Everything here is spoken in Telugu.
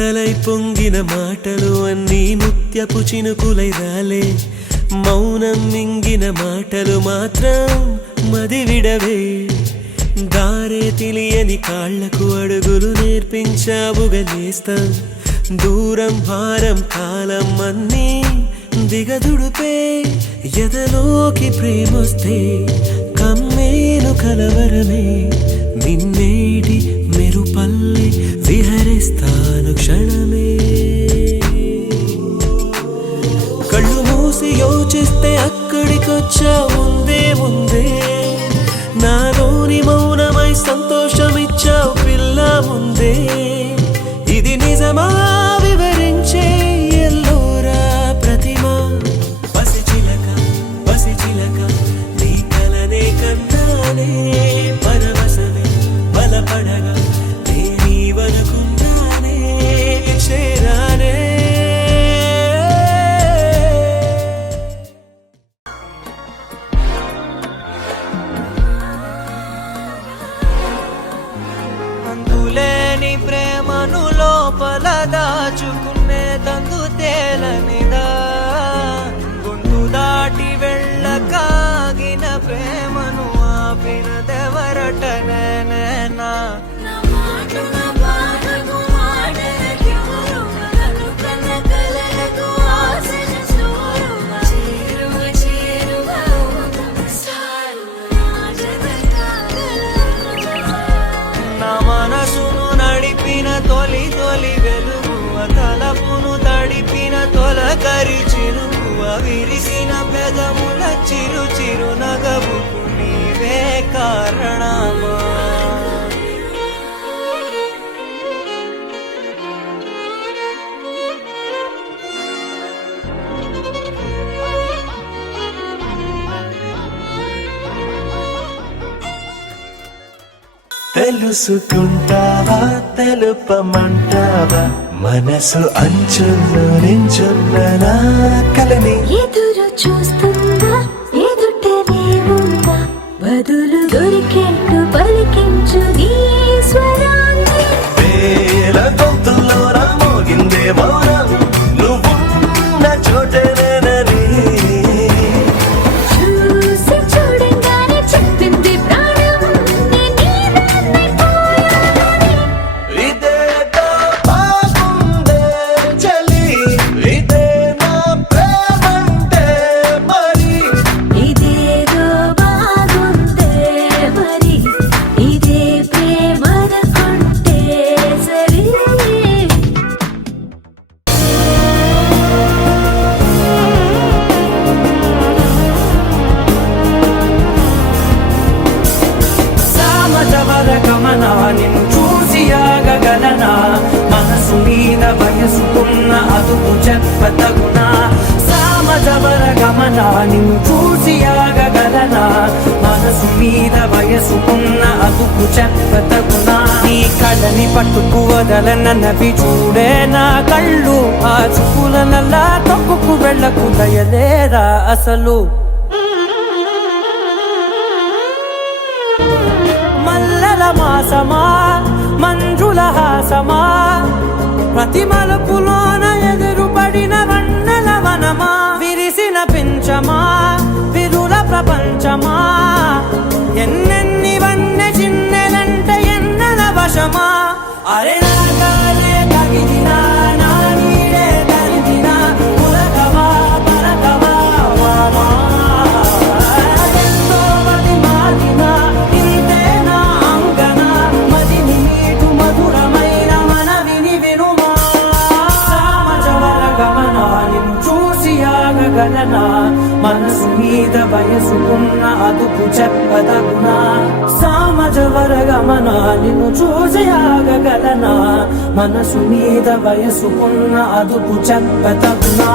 కడలై పొంగిన మాటలు అన్నీ ముత్యపు చినుకులై రాలే మౌనం మింగిన మాటలు మాత్రం మదివిడవే దారే తెలియని కాళ్లకు అడుగులు నేర్పించావుగా నేస్తం దూరం భారం కాలం అన్నీ దిగదుడుపే ఎదలోకి ప్రేమొస్తే కమ్మేను కలవరమే నిన్నేటి మెరుపల్లె విహరిస్తాను క్షణమే కళ్ళు మూసి యోచిస్తే అక్కడికొచ్చా ముందే ముందే నాలోని మౌనమై సంతోషమిచ్చావు పిల్ల ముందే ఇది నిజమా వివరించే ఎల్లోరా ప్రతిమ బసి చిలక నీ కలనే కన్నానే పరవశమే బలపడగా నేనీవనుకున్నానే చేరానే అందులేని ప్రేమను లోపల దాచుకునే తందు తేలనిదా గుండు దాటి వెళ్ళకాగిన ప్రేమను ఆపినదెవరటనేనా మనసును నడిపిన తొలి తొలి వెలుగువ తలపును తడిపిన తొలకరి చిరుకువ విరిసిన పెదముల చిరు చిరు నగవుకు నీవే కారణమా తెలుసుకుంటావా తెలుపమంటావా మనసు అంచుల్లో నించున్న నా కలని ఎదురు చూస్తుందా ఎదుటనే ఉందా బదులు దొరికేట్టు పలికించు నీ స్వరాన్ని వేల గొంతుల్లో రామోగిందే మౌనం నువ్వున్న చోటనేనని చూసి చూడంగానే చెప్పింది ప్రాణం ఇదేదో బాగుందే చలి ఇదే నా ప్రేమంటే మరి ఇదేదో బాగుందే మరి ఇదే ప్రేమనుకుంటే సరే సామజవర గమన నిన్ను చూసి ఆగగలనా మనసు మీద వయసుకున్న అదుపు చెప్పతగునా సామజవర గమన నిన్ను చూసి ఆగగలనా మనసు మీద వయసుకున్న అదుపు చెప్పతగునా నీ కళ్ళని పట్టుకు వదలనవి చూడే నా కళ్ళు ఆ చూపులనల్లా తొక్కుకు వెళ్ళకు దయలేరా అసలు మల్లెల మాసమా మంజుల హాసమా ప్రతి మలుపులోన ఎదురుపడిన వన్నెల వనమా విరిసిన పించమా విరుల ప్రపంచమా ఎన్నెన్ని వన్నె చిన్నెలంటే ఎన్నెల వశమా అరే నాగాలే తగిలినా నా నీడే తరిదినా పులకవా పలకవా వామా ఎంతో మది మారినా ఇంతే నా అంగన మదిని నీటు మధురమైన మనవిని వినుమా సామజవర గమన నిన్ను చూసి ఆగగలనా మనసు మీద వయసుకున్న అదుపు చెప్పదగునా సామజవర గమన నిన్ను చూసి ఆగగలనా మనసు మీద వయసుకున్న అదుపు చెప్పదగునా